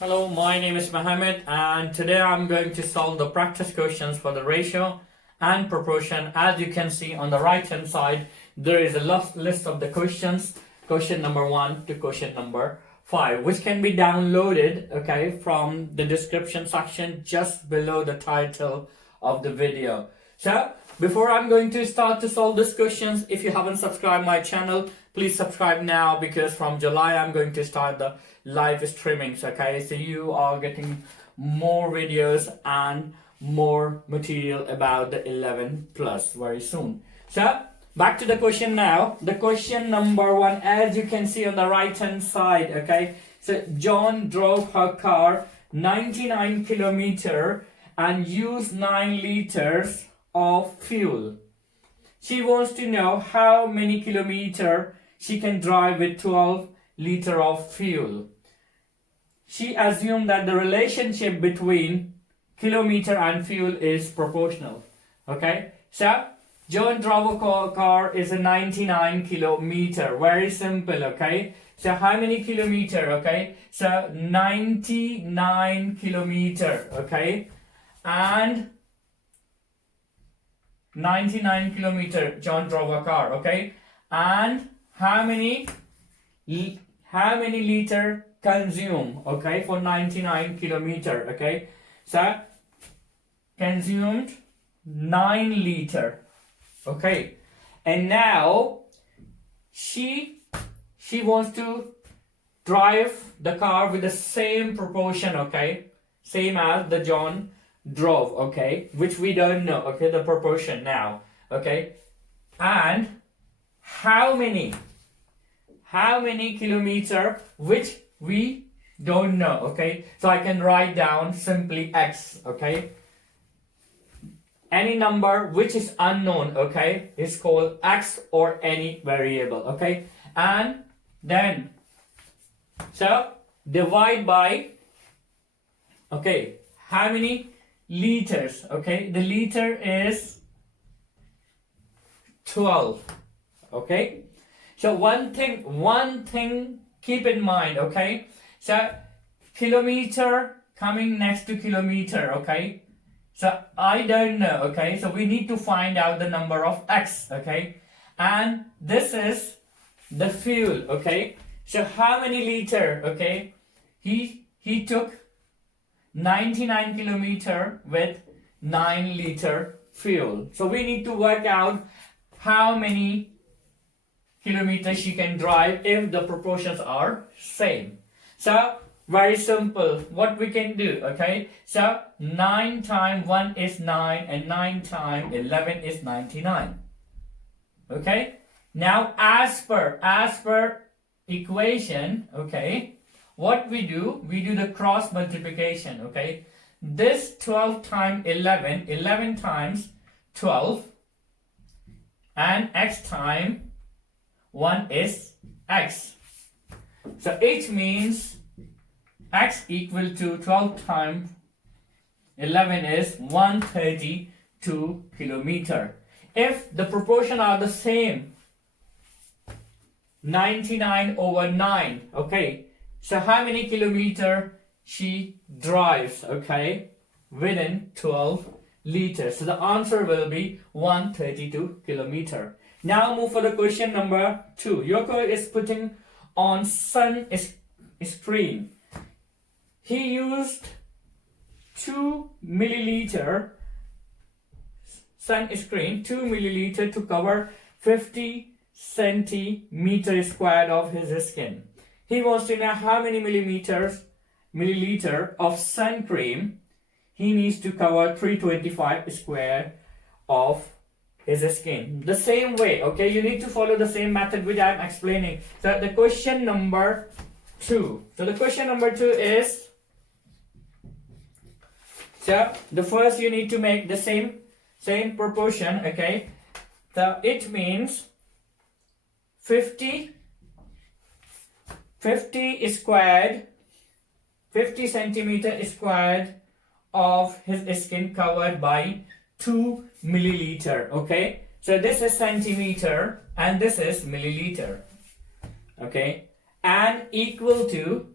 Hello, my name is Mohammed and today I'm going to solve the practice questions for the ratio and proportion. As you can see on the right hand side, there is a list of the questions, question number 1 to question number 5, which can be downloaded, from the description section just below the title of the video. So, before I'm going to start to solve these questions, if you haven't subscribed my channel, please subscribe now because from July I'm going to start the live streamings. So you are getting more videos and more material about the 11 plus very soon. So back to the question now. The question number 1, as you can see on the right hand side. So John drove her car 99 kilometer and used 9 liters of fuel. She wants to know how many kilometer she can drive with 12 liter of fuel. She assumed that the relationship between kilometer and fuel is proportional. So John drove a car is a 99 kilometer. Very simple. So how many kilometer? So 99 kilometer. And 99 kilometer John drove a car. And how many liter consume for 99 kilometer. So consumed 9 liter. And now she wants to drive the car with the same proportion, same as the John drove, which we don't know, the proportion now. And how many kilometer, which we don't know. So I can write down simply x. Any number which is unknown, is called x, or any variable. And then so divide by how many liters. The liter is 12. So one thing keep in mind. So kilometer coming next to kilometer. So I don't know. So we need to find out the number of x. And this is the fuel. So how many liter? He took 99 kilometer with 9 liter fuel. So we need to work out how many kilometers she can drive if the proportions are same. So very simple, what we can do. So 9 times 1 is 9 and 9 times 11 is 99. Now as per equation, what we do the cross multiplication. This 12 times 11 times 12, and x times 1 is x. So it means x equal to 12 times 11 is 132 kilometer. If the proportion are the same, 99 over 9. So how many kilometer she drives? Within 12 liters. So the answer will be 132 kilometer. Now move for the question number 2. Yoko is putting on sun screen. He used 2 milliliter sunscreen, 2 milliliter to cover 50 centimeter squared of his skin. He wants to know how many milliliter of sun cream he needs to cover 325 square of his skin. The same way, you need to follow the same method which I am explaining. So the question number 2. So the question number 2 is, so the first you need to make the same proportion. So it means 50 squared, 50 centimeter squared of his skin covered by 2 milliliter. So this is centimeter and this is milliliter. And equal to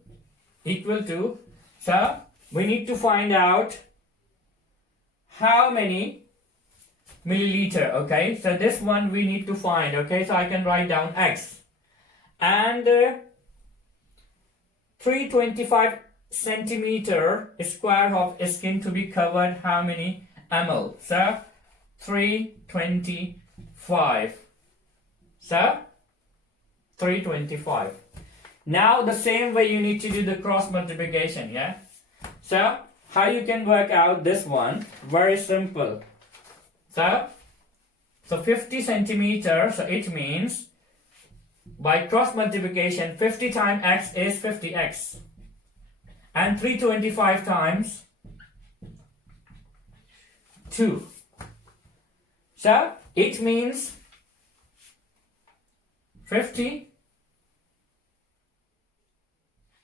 So we need to find out how many milliliter. Okay, so this one we need to find. Okay, so I can write down X. And 325 centimeter square of skin to be covered, how many ml? So 325. So 325. Now the same way you need to do the cross multiplication, yeah? So how you can work out this one? Very simple. So 50 centimeters, so it means by cross multiplication 50 times x is 50x. And 325 times 2. So it means 50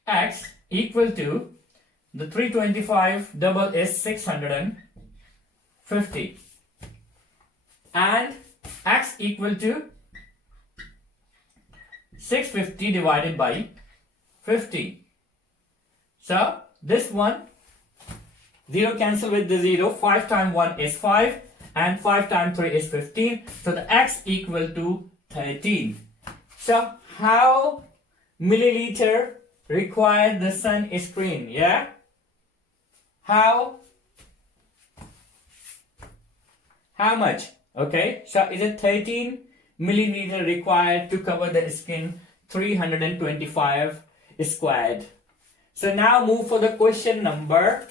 x equal to the 325 double is 650 and x equal to 650 divided by 50. So this one 0 cancel with the 0. 5 times 1 is 5 and 5 times 3 is 15. So the x equal to 13. So how milliliter required the sun screen? Yeah, how much? Okay, so is it 13 milliliter required to cover the skin 325 squared? So now move for the question number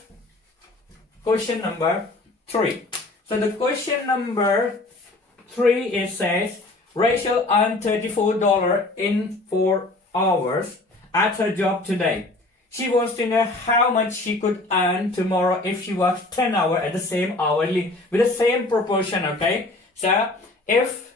3. So the question number 3 it says Rachel earned $34 in 4 hours at her job today. She wants to know how much she could earn tomorrow if she works 10 hours at the same hourly with the same proportion. Okay, so if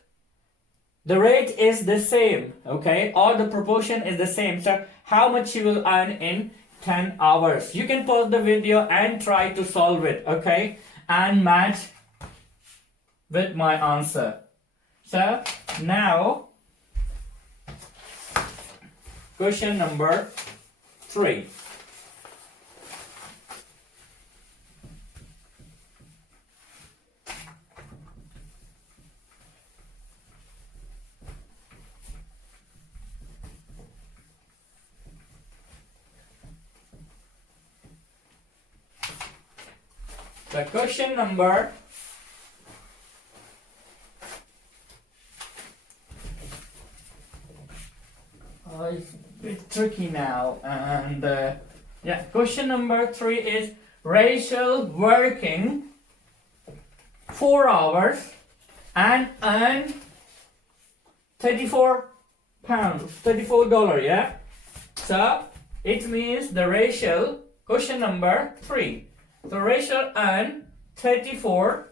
the rate is the same, okay, or the proportion is the same, so how much she will earn in 10 hours? You can pause the video and try to solve it, okay, and match with my answer. So now question number 3. The question number it's a bit tricky now, and yeah, question number 3 is Rachel working 4 hours and earn $34, $34, yeah? So it means the Rachel, question number 3. So Rachel earned $34,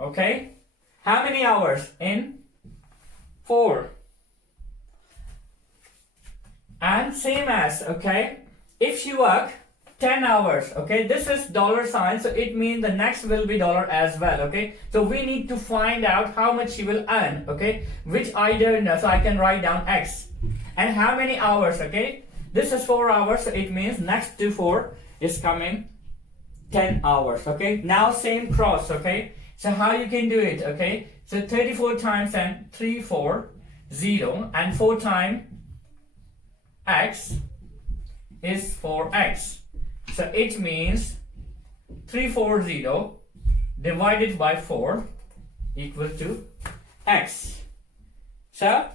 okay? How many hours? In 4. And same as, okay, if she work 10 hours, okay, this is dollar sign, so it means the next will be dollar as well, okay? So we need to find out how much she will earn, okay, which I don't know, so I can write down X. And how many hours, okay? This is 4 hours, so it means next to 4 is coming 10 hours, okay? Now same cross, okay? So how you can do it, okay? So 34 times and 340 and 4 times X is 4x. So it means 340 divided by 4 equal to X. So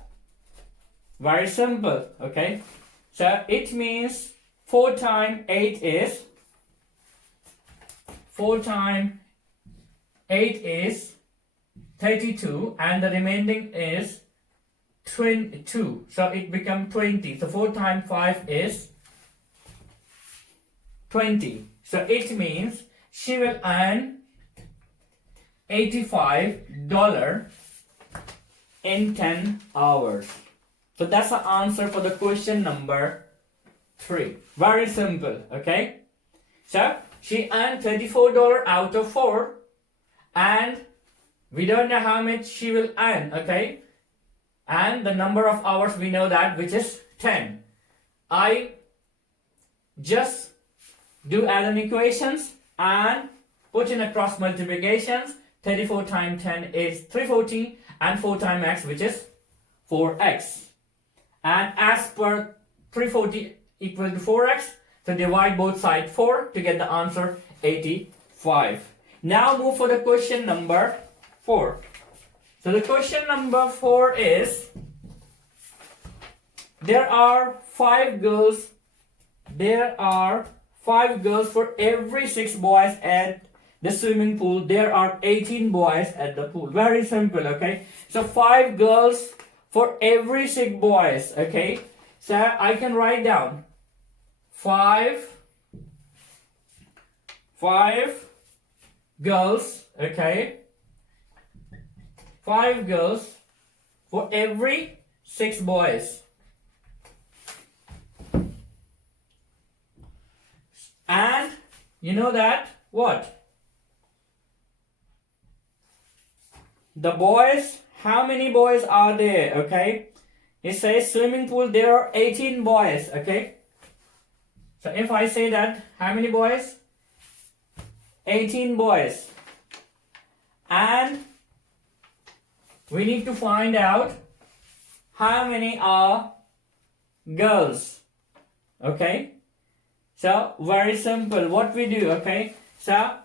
very simple, okay? So it means 4 times 8 is 32 and the remaining is 22, so it becomes 20. So 4 times 5 is 20. So it means she will earn $85 in 10 hours. So that's the answer for the question number 3. Very simple, okay? So she earned $34 out of 4 and we don't know how much she will earn, okay? And the number of hours we know that, which is 10. I just do add-on equations and put in a cross multiplications. 34 times 10 is 340 and 4 times x, which is 4x. And as per 340 equal to 4x, so divide both sides 4 to get the answer 85. Now move for the question number 4. So the question number 4 is, there are 5 girls for every 6 boys at the swimming pool. There are 18 boys at the pool. Very simple, okay? So 5 girls for every 6 boys, okay? So I can write down 5 girls, okay? 5 girls for every 6 boys. And you know that what? The boys, how many boys are there? Okay, it says swimming pool, there are 18 boys. Okay, so if I say that, how many boys? 18 boys. And we need to find out how many are girls. Okay, so very simple what we do. Okay, so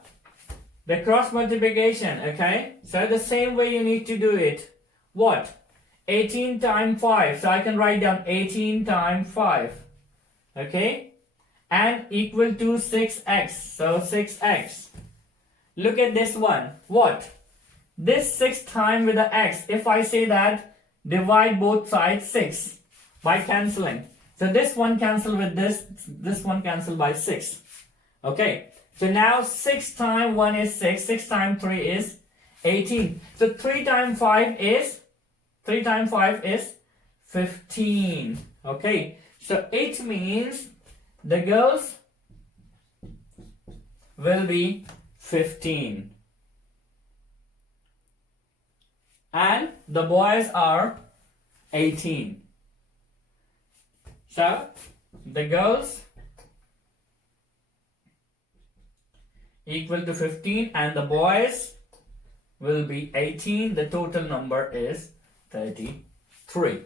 the cross multiplication, okay? So the same way you need to do it. What? 18 times 5. So I can write down 18 times 5. Okay? And equal to 6x. So 6x. Look at this one. What? This 6 times with the x. If I say that, divide both sides 6 by cancelling. So this one cancel with this one cancel by 6. Okay? So now 6 times 1 is 6, 6 times 3 is 18. So 3 times 5 is 15. Okay, so it means the girls will be 15. And the boys are 18. So the girls equal to 15 and the boys will be 18. The total number is 33.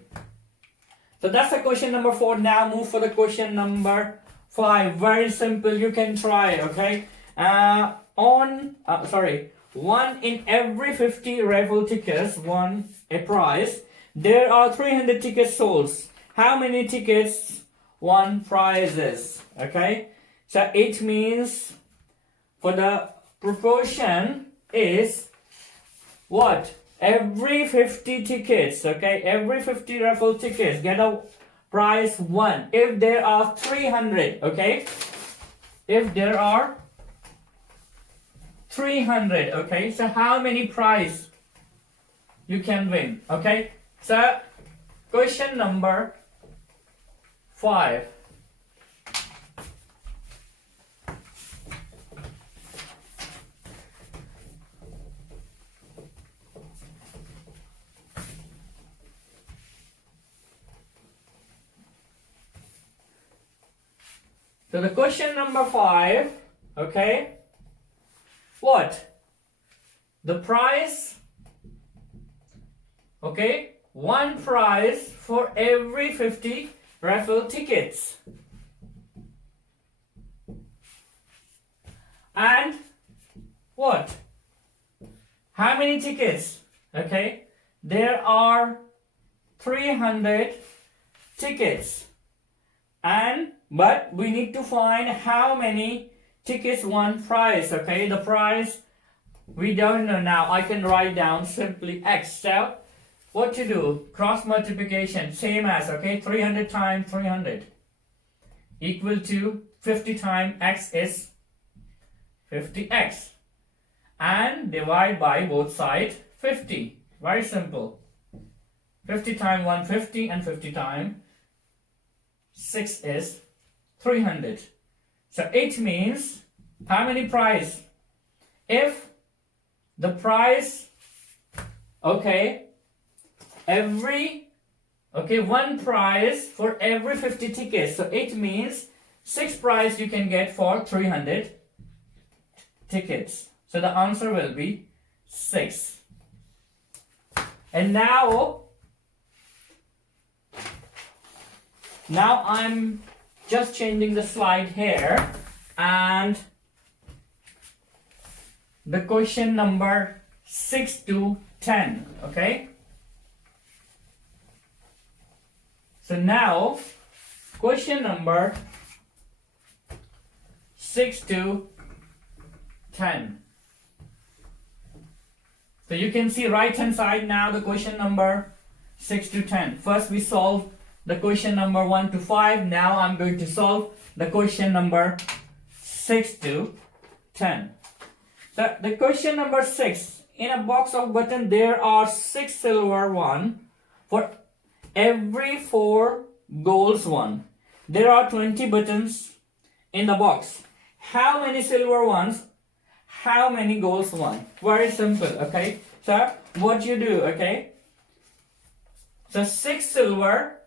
So that's the question number 4. Now move for the question number 5. Very simple, you can try. Okay, 1 in every 50 raffle tickets won a prize. There are 300 tickets sold. How many tickets won prizes? Okay, so it means for the proportion is what? Every 50 tickets, okay? Every 50 raffle tickets get a prize 1. If there are 300, okay? If there are 300, okay? So how many prize you can win, okay? So question number 5. So the question number 5, okay, what? The prize, okay, 1 prize for every 50 raffle tickets. And what? How many tickets? Okay, there are 300 tickets. But we need to find how many tickets won prize. Okay, the prize we don't know now. I can write down simply x. So what to do? Cross multiplication, same as, okay, 300 times 300 equal to 50 times x is 50x. And divide by both sides 50. Very simple. 50 times 1, 50, and 50 times 6 is 300. So it means how many prize? If the prize, okay, 1 prize for every 50 tickets. So it means 6 prize you can get for 300 tickets. So the answer will be 6. And now I'm just changing the slide here, and the question number 6 to 10, okay? So now question number 6 to 10. So you can see right hand side now the question number 6 to 10. First we solve the question number 1 to 5. Now I'm going to solve the question number 6 to 10. So the question number 6, in a box of button there are 6 silver ones for every 4 golds one. There are 20 buttons in the box. How many silver ones? How many golds one? Very simple, okay? So what you do, okay? So 6 silver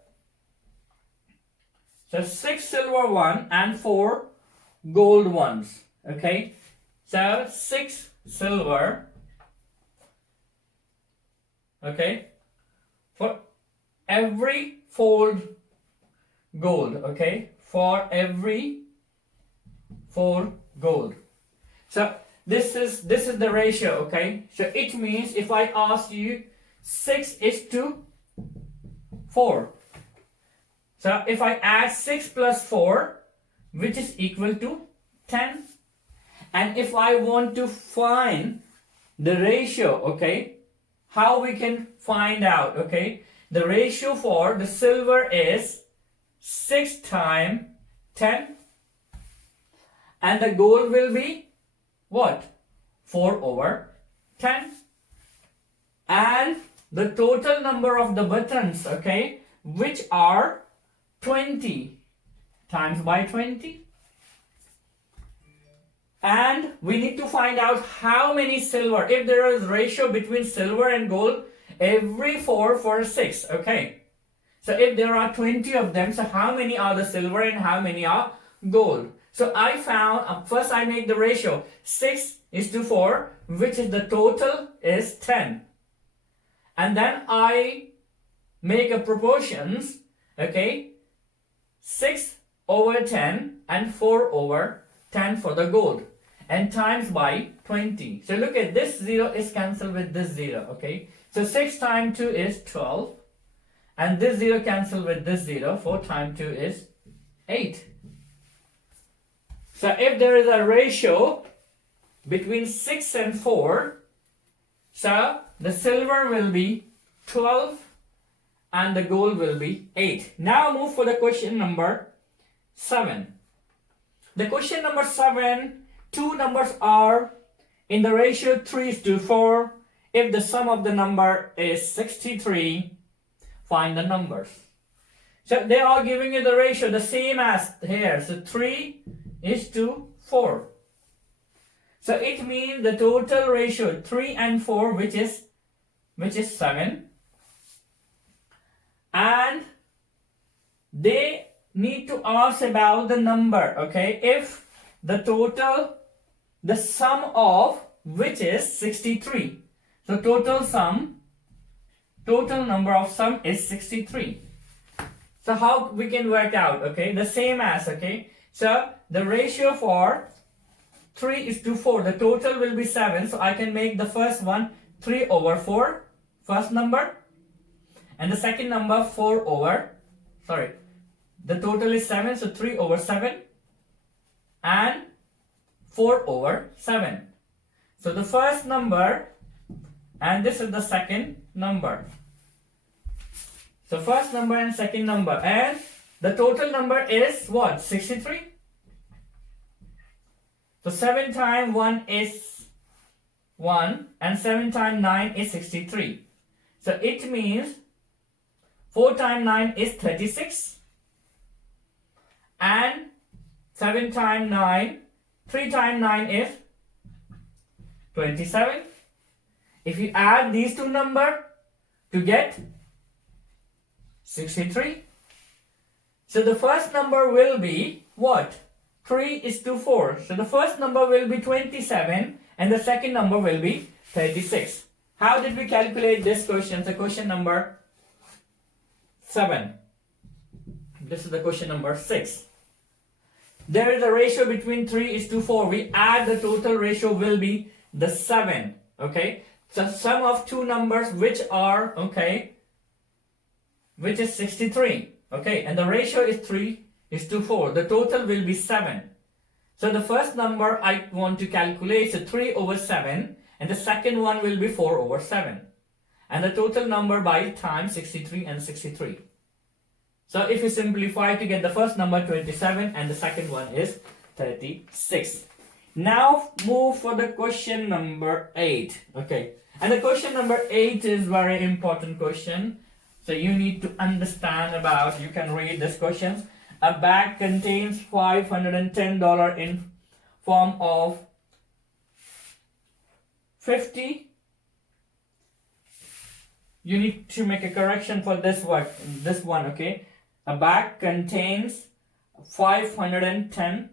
one and 4 gold ones, okay? So 6 silver, okay, for every 4 gold, okay, for every 4 gold. So this is the ratio, okay? So it means if I ask you 6 is to 4. So if I add 6 plus 4, which is equal to 10. And if I want to find the ratio, okay, how we can find out, okay? The ratio for the silver is 6 times 10. And the gold will be what? 4 over 10. And the total number of the buttons, okay, which are 20 times by 20. And we need to find out how many silver. If there is ratio between silver and gold, every 4 for 6, okay. So if there are 20 of them, so how many are the silver and how many are gold? So I found, first I make the ratio 6 is to 4, which is the total is 10. And then I make a proportions, okay, 6 over 10 and 4 over 10 for the gold, and times by 20. So look at this 0 is cancelled with this 0, okay. So 6 times 2 is 12, and this 0 cancelled with this 0, 4 times 2 is 8. So if there is a ratio between 6 and 4, so the silver will be 12 and the gold will be 8. Now move for the question number 7. The question number 7, 2 numbers are in the ratio 3 is to 4. If the sum of the number is 63, find the numbers. So they are giving you the ratio the same as here. So 3 is to 4. So it means the total ratio 3 and 4, which is 7. And they need to ask about the number, okay? If the total, the sum of which is 63. So total number of sum is 63. So how we can work out, okay? The same as, okay? So the ratio for 3 is to 4. The total will be 7. So I can make the first one 3 over 4, first number. And the second number 4 over, the total is 7. So 3 over 7 and 4 over 7. So the first number and this is the second number. So first number and second number, and the total number is what? 63. So 7 times 1 is 1 and 7 times 9 is 63. So it means 4 times 9 is 36 and 7 times 9, 3 times 9 is 27. If you add these two numbers to get 63. So the first number will be what? 3 is to 4. So the first number will be 27 and the second number will be 36. How did we calculate this question? So question number 7. This is the question number 6. There is a ratio between 3 is to 4. We add the total ratio will be the 7. Okay. So sum of two numbers which are, okay, which is 63. Okay. And the ratio is 3 is to 4. The total will be 7. So the first number I want to calculate is 3 over 7. And the second one will be 4 over 7. And the total number by times 63 and 63. So if you simplify to get the first number 27 and the second one is 36. Now move for the question number 8. Okay. And the question number 8 is very important question. So you need to understand about, you can read this question. A bag contains $510 in form of 50. You need to make a correction for this one, okay? A bag contains 510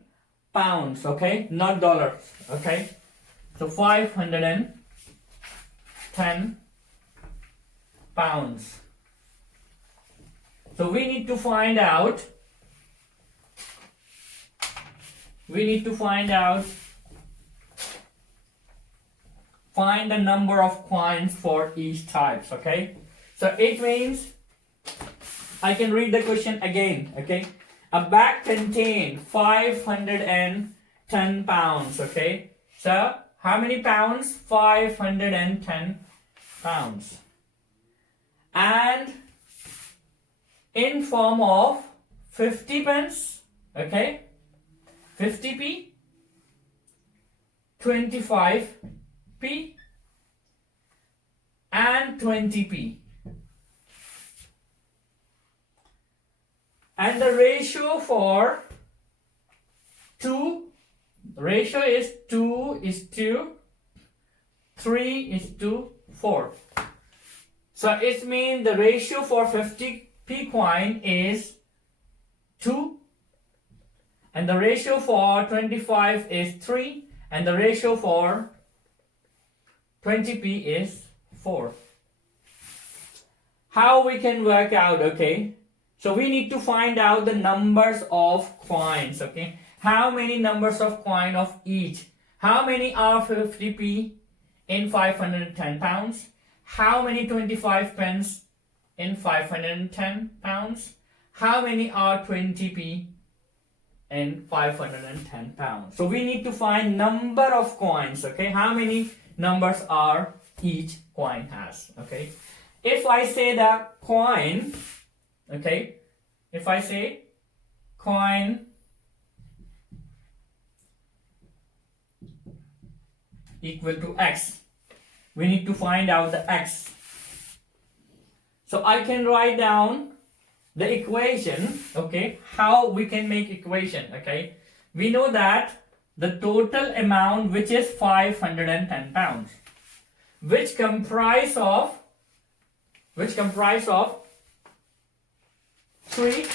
pounds, okay? Not dollars, okay? So 510 pounds. So we need to find out find the number of coins for each types, okay? So it means I can read the question again, okay? A bag contains 510 pounds, okay? So how many pounds? 510 pounds. And in form of 50 pence, okay? 50p, 25p, and 20p. And the ratio for 2, the ratio is 2 is to 3 is to 4. So it means the ratio for 50p coin is 2. And the ratio for 25 is 3. And the ratio for 20p is 4. How we can work out, okay? So we need to find out the numbers of coins, okay? How many numbers of coin of each? How many are 50p in 510 pounds? How many 25 pence in 510 pounds? How many are 20p in 510 pounds? So we need to find number of coins, okay? How many numbers are each coin has, okay? If I say that coin, okay, if I say coin equal to x, we need to find out the x. So I can write down the equation, okay, how we can make equation, okay. We know that the total amount which is 510 pounds, which comprise of 3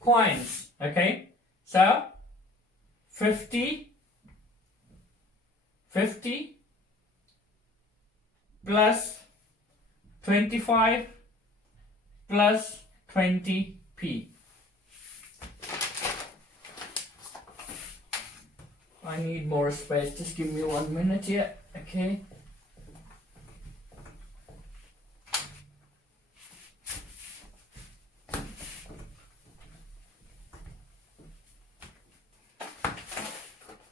coins, okay. So 50 plus 25 plus 20p. I need more space, just give me 1 minute here, okay.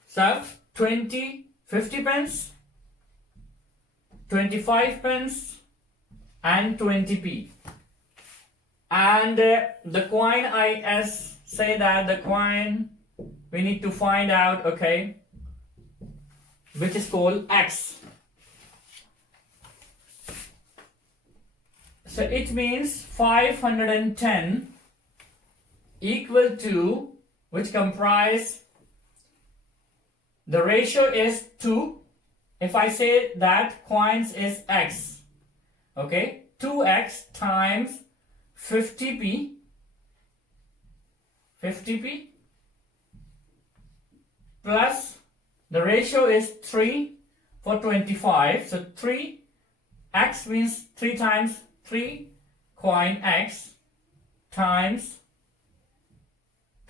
So 50 pence, 25 pence and 20p. And the coin, I say that the coin we need to find out, okay, which is called x. So it means 510 equal to, which comprise, the ratio is 2. If I say that coins is x, okay, 2x times 50p plus the ratio is 3 for 25. So 3x means 3 times 3 coin x times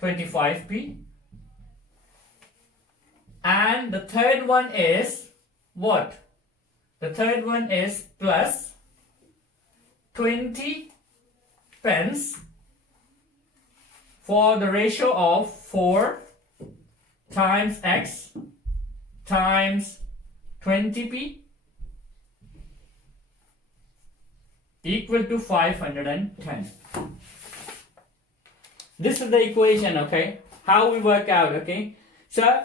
25p. And the third one is what? The third one is plus 20 pence for the ratio of 4 times x times 20p equal to 510. This is the equation, okay? How we work out, okay? So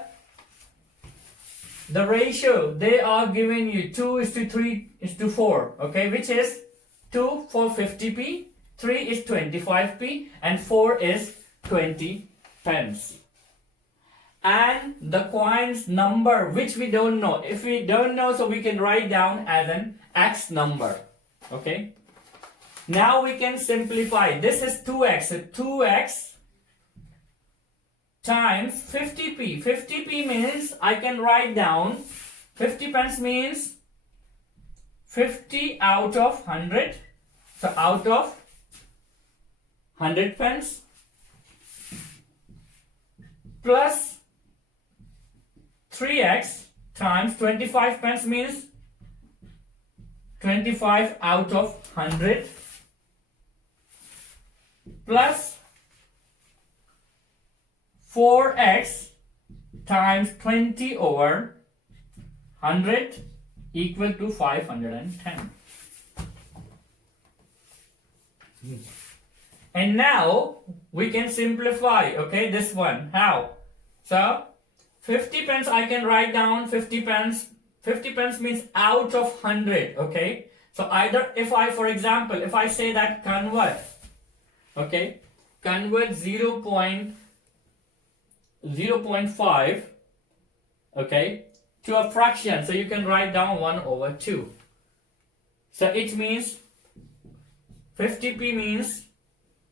the ratio, they are giving you 2:3:4, okay? Which is 2 for 50p, 3 is 25p, and 4 is 20 pence. And the coins number, which we don't know. If we don't know, so we can write down as an x number, okay? Now we can simplify. This is 2x, so 2x times 50p. 50p means I can write down 50 pence means 50 out of 100. So out of 100 pence plus 3x times 25 pence means 25 out of 100 plus 4x times 20 over 100 equal to 510. And now we can simplify, okay, this one. How? So 50 pence I can write down 50 pence. 50 pence means out of 100, okay? So either if I, for example, if I say that convert, okay, convert 0.5, okay, to a fraction. So you can write down 1/2. So it means 50p means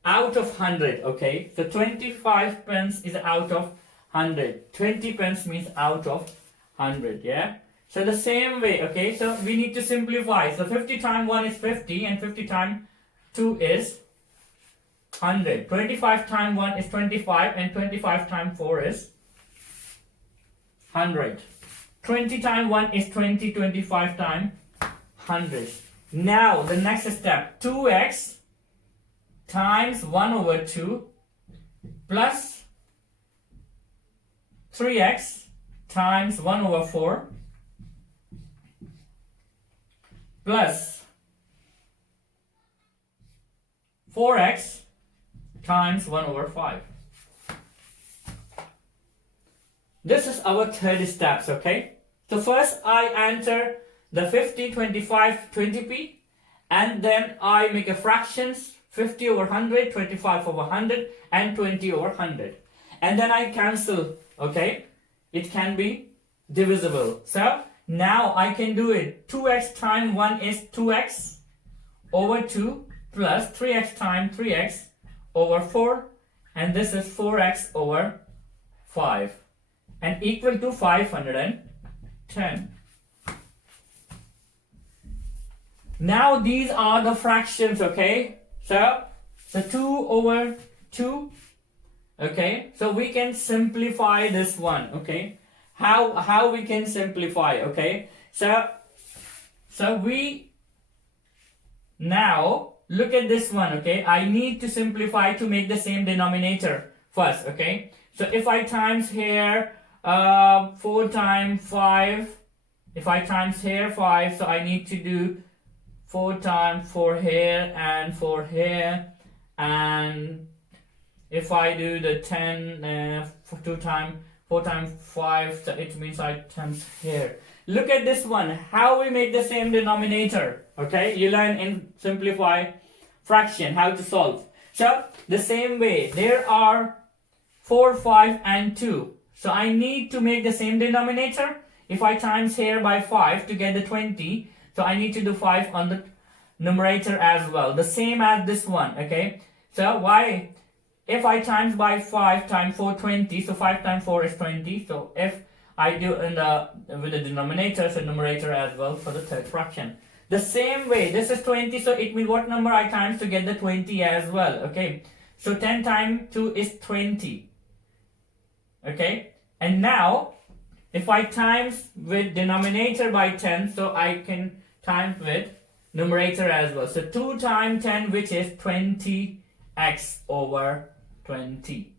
out of 100, okay? So 25 pence is out of 100. 20 pence means out of 100, yeah? So the same way, okay? So we need to simplify. So 50 times 1 is 50 and 50 times 2 is 100. 25 times 1 is 25 and 25 times 4 is 100. 20 times 1 is 20, 25 times 100. Now the next step, 2x times 1/2 plus 3x times 1/4 plus 4x times 1/5. This is our third steps, okay? So first I enter the 50, 25, 20p, and then I make a fractions 50 over 100, 25 over 100, and 20 over 100. And then I cancel, okay? It can be divisible. So now I can do it. 2x times 1 is 2x over 2 plus 3x times 3x over 4, and this is 4x over 5, and equal to 510. Now these are the fractions, okay? So 2 over 2, okay? So we can simplify this one, okay? How we can simplify, okay? So we now look at this one, okay? I need to simplify to make the same denominator first, okay? So if I times here 4 times 5, if I times here 5, so I need to do 4 times 4 here and 4 here, and if I do the 10 4 times 5, so it means I times here. Look at this one, how we make the same denominator, okay? You learn in simplify fraction how to solve. So the same way, there are 4, 5 and 2, so I need to make the same denominator. If I times here by 5 to get the 20, so I need to do 5 on the numerator as well, the same as this one, okay? So why? if I times by 5 times 4, 20, so 5 times 4 is 20. So if I do in the with the denominator, so numerator as well for the third fraction. The same way, this is 20, so it means what number I times to get the 20 as well, okay? So 10 times 2 is 20, okay? And now, if I times with denominator by 10, so I can times with numerator as well. So 2 times 10, which is 20x over 20,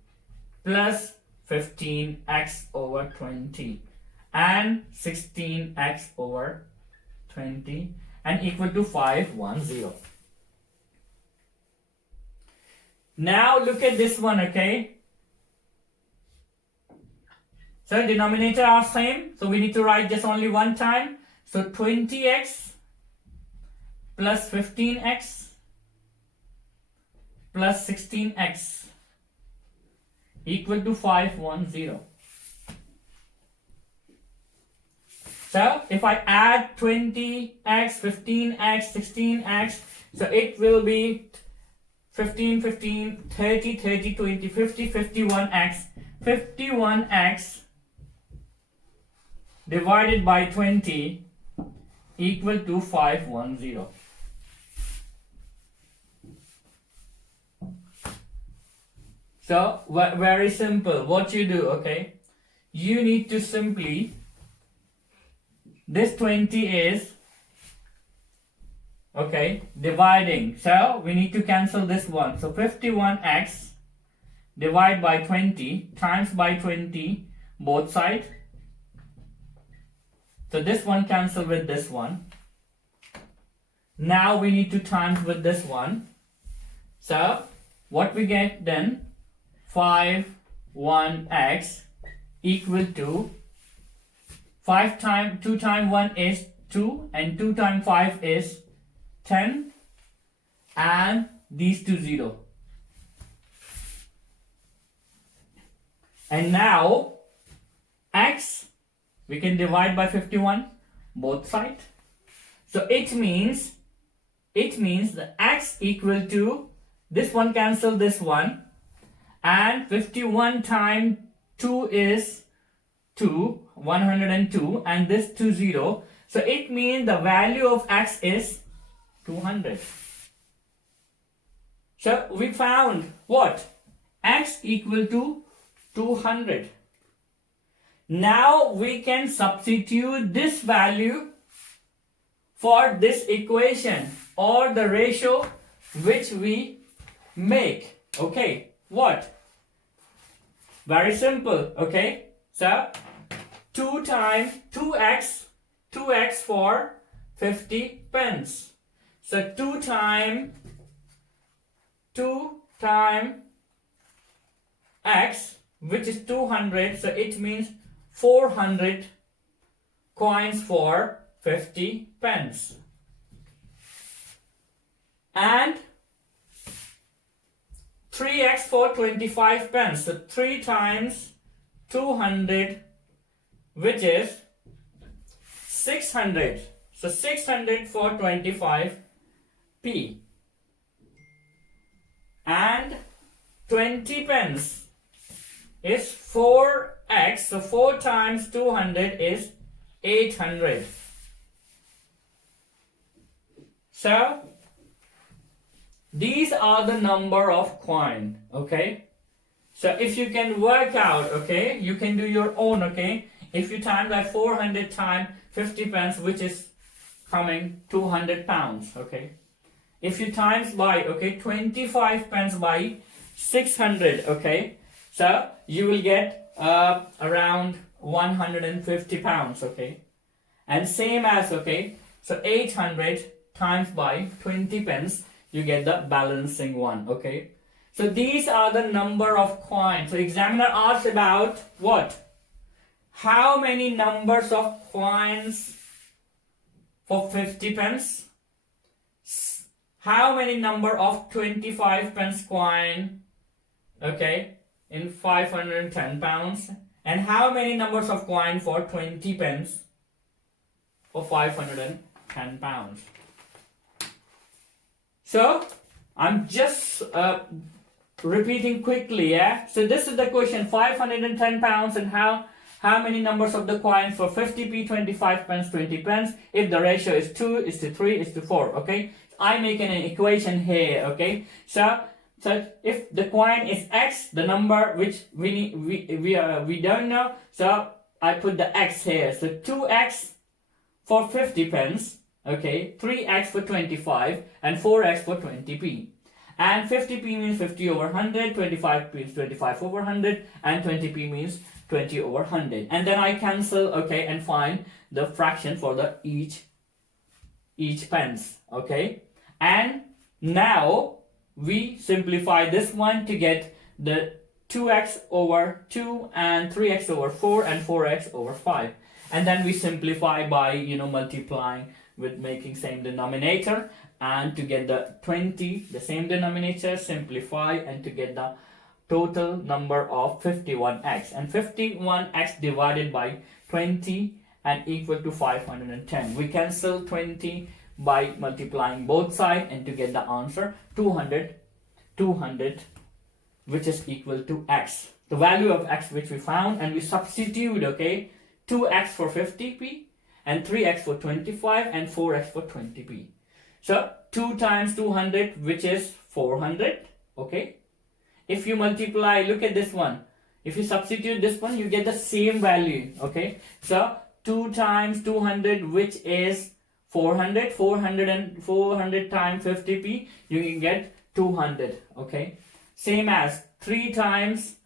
plus 15x over 20, and 16x over 20, and equal to 510. Now look at this one, okay? So denominator are same, so we need to write just only one time. So 20x plus 15x plus 16x equal to 510. So if I add 20x, 15x, 16x, so it will be 15, 15, 30, 30, 20, 50, 51x. 51x divided by 20 equal to 510. So very simple. What you do, okay? You need to simply, this 20 is, okay, dividing. So we need to cancel this one. So 51x divide by 20 times by 20 both sides. So this one cancel with this one. Now we need to times with this one. So what we get then, 51x equal to 5 times 2 times 1 is 2, and 2 times 5 is 10, and these two 0. And now x we can divide by 51 both sides. So it means the x equal to, this one cancel this one, and 51 times 2 is 2, 102, and this 2 0. So it means the value of x is 200. So we found what? X equal to 200. Now we can substitute this value for this equation or the ratio which we make. Okay, what? Very simple, okay? So 2 times 2x for 50 pence. So 2 times x, which is 200, so it means 400 coins for 50 pence. And 3x for 25 pence. So 3 times 200, which is 600. So 600 for 25p. And 20 pence is 4x. So 4 times 200 is 800. So these are the number of coin, okay? So if you can work out, okay, you can do your own, okay? If you times by 400 times 50 pence, which is coming 200 pounds, okay? If you times by, okay, 25 pence by 600, okay? So you will get around 150 pounds, okay? And same as, okay, so 800 times by 20 pence, you get the balancing one, okay? So these are the number of coins. So examiner asks about what? How many numbers of coins for 50 pence? How many number of 25 pence coin, okay, in 510 pounds? And how many numbers of coin for 20 pence for 510 pounds? So I'm just repeating quickly, yeah? So this is the question, 510 pounds, and how many numbers of the coins for 50p, 25 pence, 20 pence, if the ratio is 2 is to 3 is to 4, okay? I make an equation here, okay? So if the coin is x, the number which we don't know, so I put the x here. So 2x for 50 pence, okay, 3x for 25, and 4x for 20p. And 50p means 50 over 100, 25p means 25 over 100, and 20p means 20 over 100. And then I cancel, okay, and find the fraction for the each pence, okay? And now we simplify this one to get the 2x over 2 and 3x over 4 and 4x over 5. And then we simplify by, multiplying with making same denominator, and to get the 20, the same denominator, simplify, and to get the total number of 51x. And 51x divided by 20 and equal to 510. We cancel 20 by multiplying both sides, and to get the answer 200, which is equal to x. The value of x which we found, and we substitute, okay, 2x for 50p, and 3x for 25, and 4x for 20p. So 2 times 200, which is 400, okay? If you multiply, look at this one. If you substitute this one, you get the same value, okay? So 2 times 200, which is 400, 400 times 50p, you can get 200, okay? Same as 3 times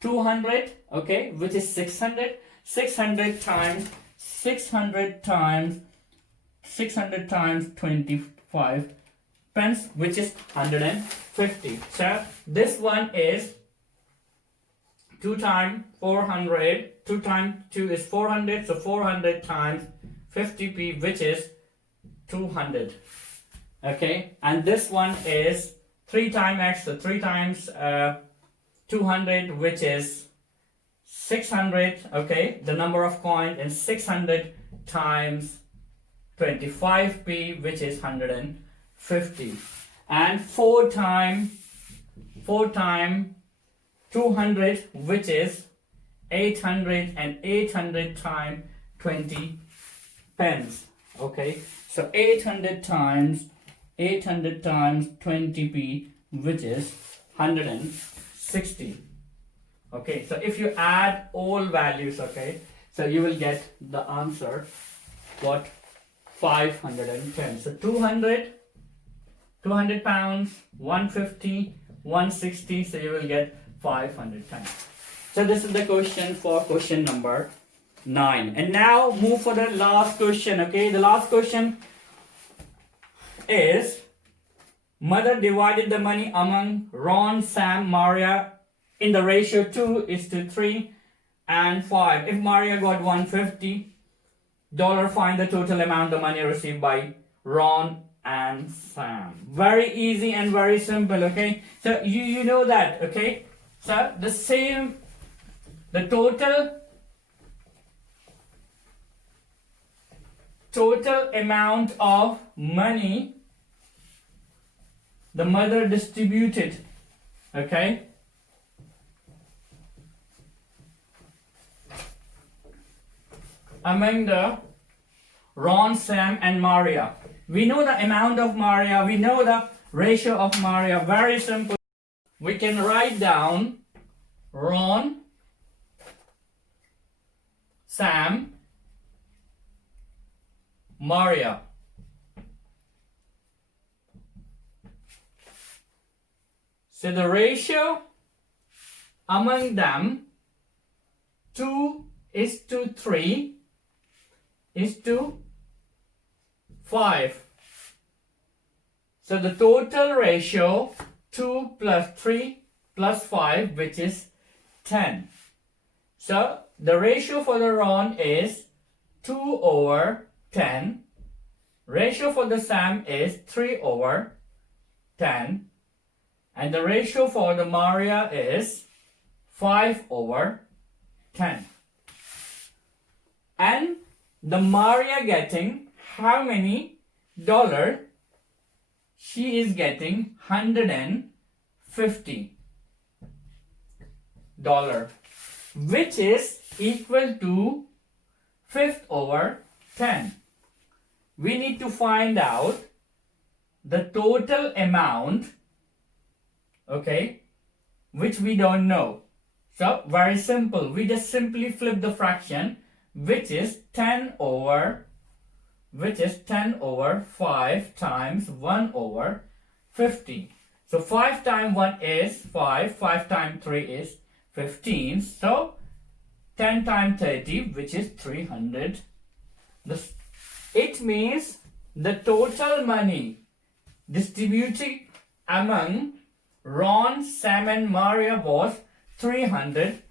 200, okay, which is 600. 600 times 25 pence, which is 150. So this one is 2 times 400, 2 times 2 is 400, so 400 times 50p, which is 200, okay? And this one is 3 times x, so 3 times 200, which is 600, okay? The number of coins, and 600 times 25p, which is 150. And 4 times 200, which is 800, and 800 times 20 pence, okay? So 800 times 20p, which is 160. Okay, so if you add all values, okay, so you will get the answer, what? 510. So 200 pounds, 150, 160, so you will get 510. So this is the question for question number 9. And now move for the last question, okay? The last question is, mother divided the money among Ron, Sam, Maria in the ratio 2 is to 3 and 5. If Maria got $150, find the total amount of money received by Ron and Sam. Very easy and very simple, okay? So you know that, okay? So the total amount of money the mother distributed, okay? Among the Ron, Sam, and Maria. We know the amount of Maria, we know the ratio of Maria. Very simple. We can write down Ron, Sam, Maria. So the ratio among them, 2 is to 3 is to 5. So the total ratio, 2 plus 3 plus 5, which is 10. So the ratio for the Ron is 2 over 10. Ratio for the Sam is 3 over 10. And the ratio for the Maria is 5 over 10. And the Maria getting how many $? She is getting 150. which is equal to 5/10. We need to find out the total amount, okay, which we don't know. So very simple, we just simply flip the fraction, which is 10 over 5 times 1/50. So 5 times 1 is 5, 5 times 3 is 15. So 10 times 30, which is 300. It means the total money distributed among Ron, Sam and Maria was $300.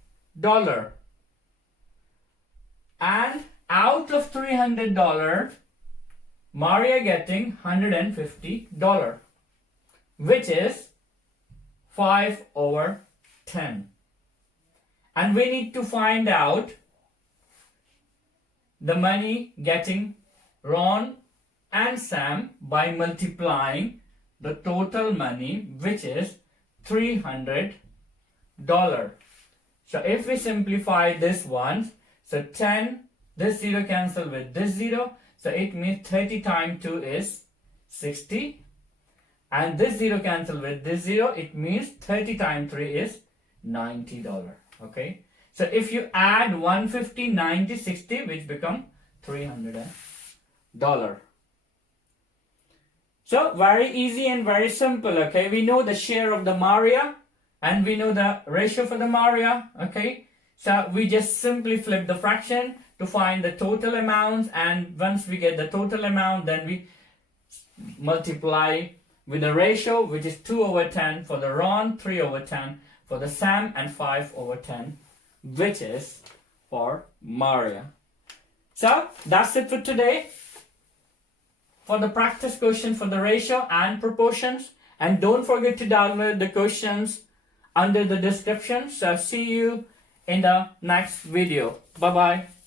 And out of $300, Maria getting $150, which is 5/10. And we need to find out the money getting Ron and Sam by multiplying the total money, which is $300. So if we simplify this one, so 10, this 0 cancel with this 0, so it means 30 times 2 is 60, and this 0 cancel with this 0, it means 30 times 3 is $90. Okay, so if you add 150, 90, 60, which become $300. So very easy and very simple. Okay, we know the share of the Maria and we know the ratio for the Maria. Okay, so we just simply flip the fraction to find the total amount, and once we get the total amount, then we multiply with the ratio, which is 2/10 for the Ron, 3/10 for the Sam, and 5/10, which is for Maria. So that's it for today for the practice question for the ratio and proportions. And don't forget to download the questions under the description. So see you in the next video. Bye bye.